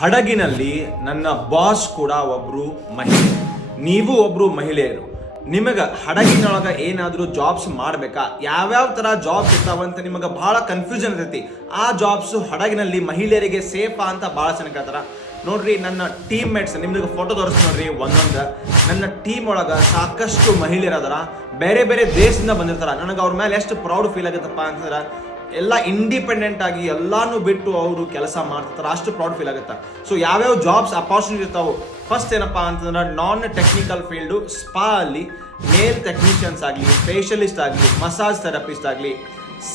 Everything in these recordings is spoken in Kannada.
ಹಡಗಿನಲ್ಲಿ ನನ್ನ ಬಾಸ್ ಕೂಡ ಒಬ್ರು ಮಹಿಳೆ, ನೀವು ಒಬ್ರು ಮಹಿಳೆಯರು. ನಿಮಗೆ ಹಡಗಿನೊಳಗ ಏನಾದರೂ ಜಾಬ್ಸ್ ಮಾಡ್ಬೇಕಾ, ಯಾವ್ಯಾವ ತರ ಜಾಬ್ಸ್ ಇರ್ತಾವಂತ ನಿಮಗೆ ಬಹಳ ಕನ್ಫ್ಯೂಷನ್ ಇರ್ತೈತಿ. ಆ ಜಾಬ್ಸ್ ಹಡಗಿನಲ್ಲಿ ಮಹಿಳೆಯರಿಗೆ ಸೇಫಾ ಅಂತ ಬಹಳ ಜನ ಕೇಳ್ತಾರ. ನೋಡ್ರಿ, ನನ್ನ ಟೀಮ್ ಮೇಟ್ಸ್ ನಿಮ್ಗೆ ಫೋಟೋ ತೋರಿಸ್ ನೋಡ್ರಿ ಒಂದೊಂದು. ನನ್ನ ಟೀಮ್ ಒಳಗ ಸಾಕಷ್ಟು ಮಹಿಳೆಯರದಾರ, ಬೇರೆ ಬೇರೆ ದೇಶದಿಂದ ಬಂದಿರ್ತಾರ. ನನಗೆ ಅವ್ರ ಮೇಲೆ ಎಷ್ಟು ಪ್ರೌಡ್ ಫೀಲ್ ಆಗುತ್ತಪ್ಪ ಅಂತಂದ್ರೆ, ಎಲ್ಲ ಇಂಡಿಪೆಂಡೆಂಟ್ ಆಗಿ ಎಲ್ಲಾನು ಬಿಟ್ಟು ಅವರು ಕೆಲಸ ಮಾಡ್ತಿರ್ತಾರೆ, ಅಷ್ಟು ಪ್ರೌಡ್ ಫೀಲ್ ಆಗುತ್ತೆ. ಸೊ ಯಾವ್ಯಾವ ಜಾಬ್ಸ್ ಅಪಾರ್ಚುನಿಟಿ ಇರ್ತಾವೆ, ಫಸ್ಟ್ ಏನಪ್ಪಾ ಅಂತಂದ್ರೆ ನಾನ್ ಟೆಕ್ನಿಕಲ್ ಫೀಲ್ಡು, ಸ್ಪಾ ಅಲ್ಲಿ ಮೇಲ್ ಟೆಕ್ನಿಷಿಯನ್ಸ್ ಆಗಲಿ, ಫೇಶಿಯಲಿಸ್ಟ್ ಆಗಲಿ, ಮಸಾಜ್ ಥೆರಪಿಸ್ಟ್ ಆಗಲಿ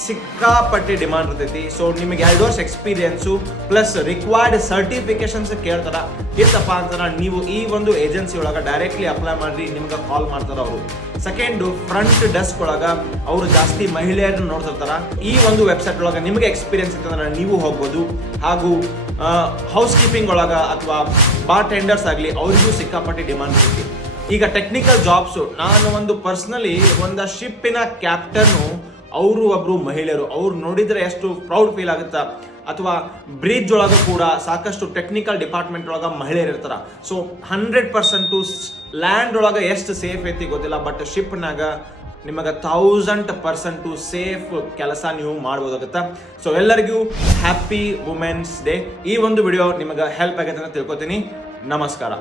ಸಿಕ್ಕಾಪಟ್ಟೆ ಡಿಮಾಂಡ್ ಇರ್ತೈತಿ. ಸೊ ನಿಮಗೆ 2 ವರ್ಷ ಎಕ್ಸ್ಪೀರಿಯನ್ಸು ಪ್ಲಸ್ ರಿಕ್ವೈರ್ಡ್ ಸರ್ಟಿಫಿಕೇಶನ್ಸ್ ಕೇಳ್ತಾರ. ಇತ್ತಪ್ಪ ಅಂತಂದ್ರೆ ನೀವು ಈ ಒಂದು ಏಜೆನ್ಸಿ ಒಳಗೆ ಡೈರೆಕ್ಟ್ಲಿ ಅಪ್ಲೈ ಮಾಡ್ರಿ, ನಿಮ್ಗೆ ಕಾಲ್ ಮಾಡ್ತಾರ ಅವರು. ಸೆಕೆಂಡು, ಫ್ರಂಟ್ ಡೆಸ್ಕ್ ಒಳಗ ಅವರು ಜಾಸ್ತಿ ಮಹಿಳೆಯರನ್ನ ನೋಡ್ತಿರ್ತಾರ. ಈ ಒಂದು ವೆಬ್ಸೈಟ್ ಒಳಗೆ ನಿಮಗೆ ಎಕ್ಸ್ಪೀರಿಯನ್ಸ್ ಇತ್ತಂದ್ರೆ ನೀವು ಹೋಗ್ಬೋದು. ಹಾಗೂ ಹೌಸ್ ಕೀಪಿಂಗ್ ಒಳಗ ಅಥವಾ ಬಾರ್ ಟೆಂಡರ್ಸ್ ಆಗಲಿ ಅವರಿಗೂ ಸಿಕ್ಕಾಪಟ್ಟೆ ಡಿಮಾಂಡ್ ಇರ್ತೈತಿ. ಈಗ ಟೆಕ್ನಿಕಲ್ ಜಾಬ್ಸು, ನಾನು ಒಂದು ಪರ್ಸನಲಿ ಒಂದು ಶಿಪ್ಪಿನ ಕ್ಯಾಪ್ಟನ್ನು, ಅವರು ಒಬ್ರು ಮಹಿಳೆಯರು. ಅವ್ರು ನೋಡಿದ್ರೆ ಎಷ್ಟು ಪ್ರೌಡ್ ಫೀಲ್ ಆಗುತ್ತಾ. ಅಥವಾ ಬ್ರಿಡ್ಜ್ ಒಳಗೆ ಕೂಡ ಸಾಕಷ್ಟು ಟೆಕ್ನಿಕಲ್ ಡಿಪಾರ್ಟ್ಮೆಂಟ್ ಒಳಗೆ ಮಹಿಳೆಯರು ಇರ್ತಾರ. ಸೊ 100% ಲ್ಯಾಂಡ್ ಒಳಗೆ ಎಷ್ಟು ಸೇಫ್ ಐತಿ ಗೊತ್ತಿಲ್ಲ, ಬಟ್ ಶಿಪ್ನಾಗ ನಿಮಗೆ 1000% ಸೇಫ್ ಕೆಲಸ ನೀವು ಮಾಡ್ಬೋದಾಗುತ್ತಾ. ಸೊ ಎಲ್ಲರಿಗೂ ಹ್ಯಾಪಿ ವುಮೆನ್ಸ್ ಡೇ. ಈ ಒಂದು ವಿಡಿಯೋ ನಿಮಗೆ ಹೆಲ್ಪ್ ಆಗೈತೆ ಅಂತ ತಿಳ್ಕೊತೀನಿ. ನಮಸ್ಕಾರ.